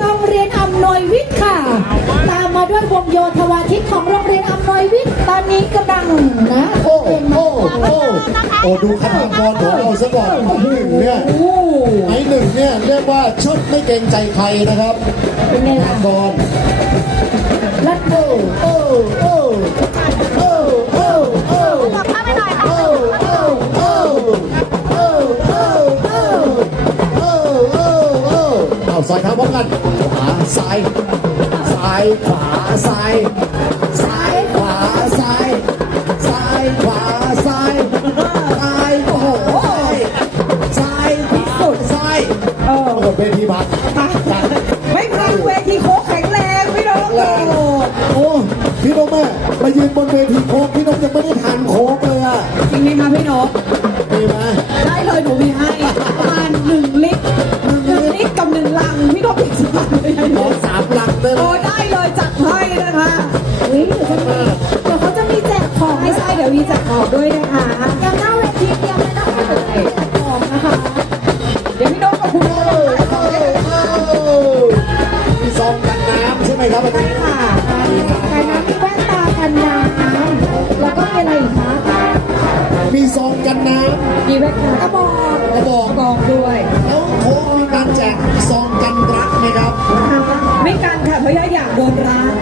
โรงเรียนอำนวยวิทย์ค่ะ ตามมาด้วยวงโยธวาทิตของโรงเรียนอำนวยวิทย์ตอนนี้กำลังนะโอ้โอ้โอ้โอ้ดูคณะกรของเราซะก่อนหนึ่งเนี่ยโอ้ไอ้หนึ่งเนี่ยเรียกว่าชุดไม่เกรงใจใครนะครับเป็นไงล่ะกร ขวาซ้ายซ้ายขวาซ้ายซ้ายขวาซ้ายซ้ายขวาซ้ายซ้ายโอ้โหซ้ายขวาซ้ายเออหมดเวทีพักไม่พังเวทีโค้งแข็งแรงพี่น้องแรงโอ้พี่นกแม่มายืนบนเวทีโค้งพี่นกยังไม่ได้ทานโค้กเลยอะจริงไหมคะพี่นกมีไหมได้เลยหนูมี นกอีกสิบบาทเลยขอสามลังได้ไหมโอ้ได้เลยจัดให้นะคะเฮ้ยเดี๋ยวจะมีเดี๋ยวเขาจะมีแจกของให้ใช่เดี๋ยวมีแจกของด้วยนะคะยังหน้าเวทีเดียวเลยนะคะเดี๋ยวแจกของนะคะ เดี๋ยวพี่นกกับคุณโน้ตโอ้โอ้มีซองกันน้ำใช่ไหมครับอันนี้ค่ะการน้ำมีแว่นตากันน้ำแล้วก็มีอะไรอีกคะมีซองกันน้มีแว่นตากระบอกำกระบอกกระบอก โดนร้าน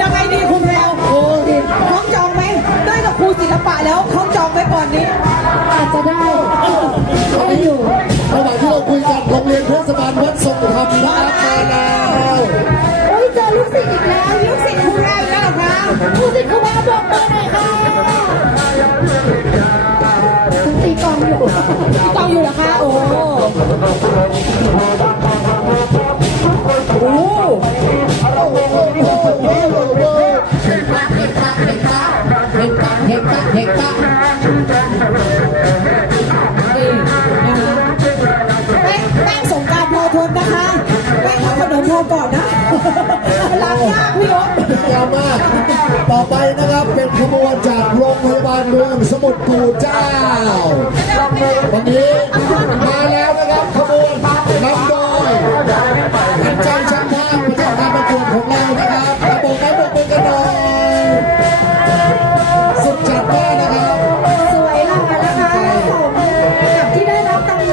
ยังไงดีคุณแพรวโอ้ดิคล้องจองไหมได้กับครูศิลปะแล้วคล้องจองไว้ก่อนนี้อาจจะได้ได้อยู่ระหว่างที่เราคุยกันโรงเรียนเทศบาลวัดทรงธรรมนะ แป้งสงการพอทนนะคะแป้งทำขนมพอก่อนนะล้างยากพี่ยศยาวมาก ต่อไปนะครับเป็นขบวนจากโรงพยาบาลเมืองสมุทรปู่เ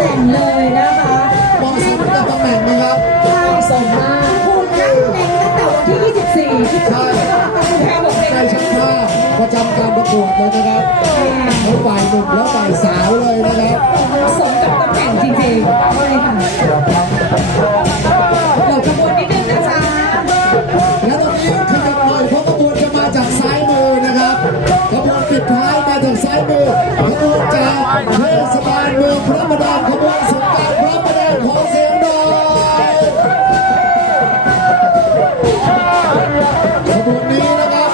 หน่งเลยนะคะเหมาะสมกับตำแหน่งนะครับใช่สมมากคุณนั่งเองตั้งแต่วันที่ 24ใช่คุณแพรบอกเองใจช่างภาพประจำการประกวดเลยนะครับทั้งฝ่ายหนุ่มและาลเมืองพระประแดงขบวนสงกรารพระประแดงขอเสียงหน่อยขบวนนี้นะครับ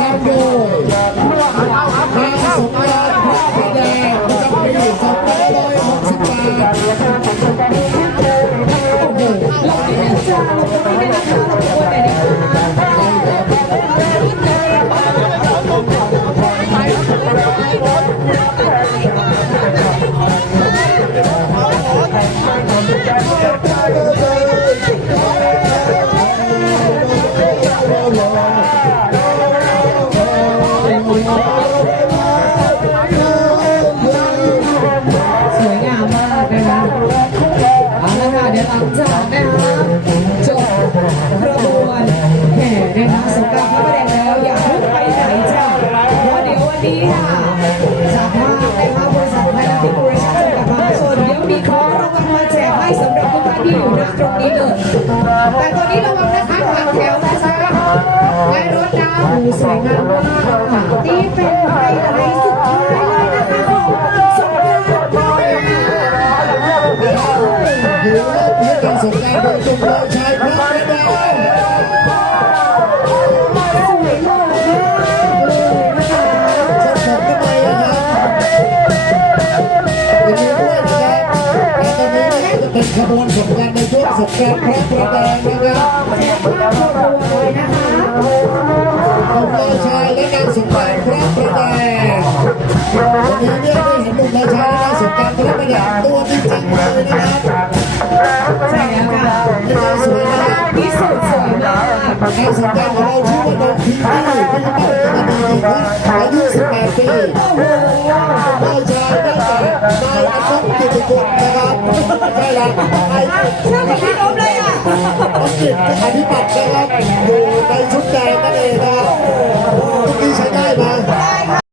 นำโดยนางสงกรารพระประแดงประจำปี2568โอ้โหลงนิดนึงจ้ะลงนิดนึงนะคะลงขบวนไห Oh. เป็นไฮไลท์สุดท้ายเลยนะคะของสงกรานต์พระประแดงถือว่าให้การสงกรารโดยตรงเลยชายพระแดงสวยหล่อมากเลยนะคะเชิญผมขึ้นไปนะครับยินดีด้วยนะครับและตอนนี้นะครับจะเป็นขบวนสงกรารในช่วงสงกรารพระประแดงนะครับแจกภาพครอบครัวเลยนะคะ ของราชาและนางสงการพระประแดงวันนี้เนี่ยได้เห็นหนุ่มราชาและนางสงการพระประแดงตัวจริงๆเลยนะครับให้วค่นี่นางสวยนสุดสวยมกางสงการของเราชื่อว่าน้องพิงกี้พิงกี้เป็นดีหญิงอายุ18ปีโอ้โหราชาได้แต่นายอัศวินกิติกุลนะครับใช่แล้วใช่ไหมครับ สิทธิปัตย์นะครับอยู่ในชุดแดงนั่นเองนะครับ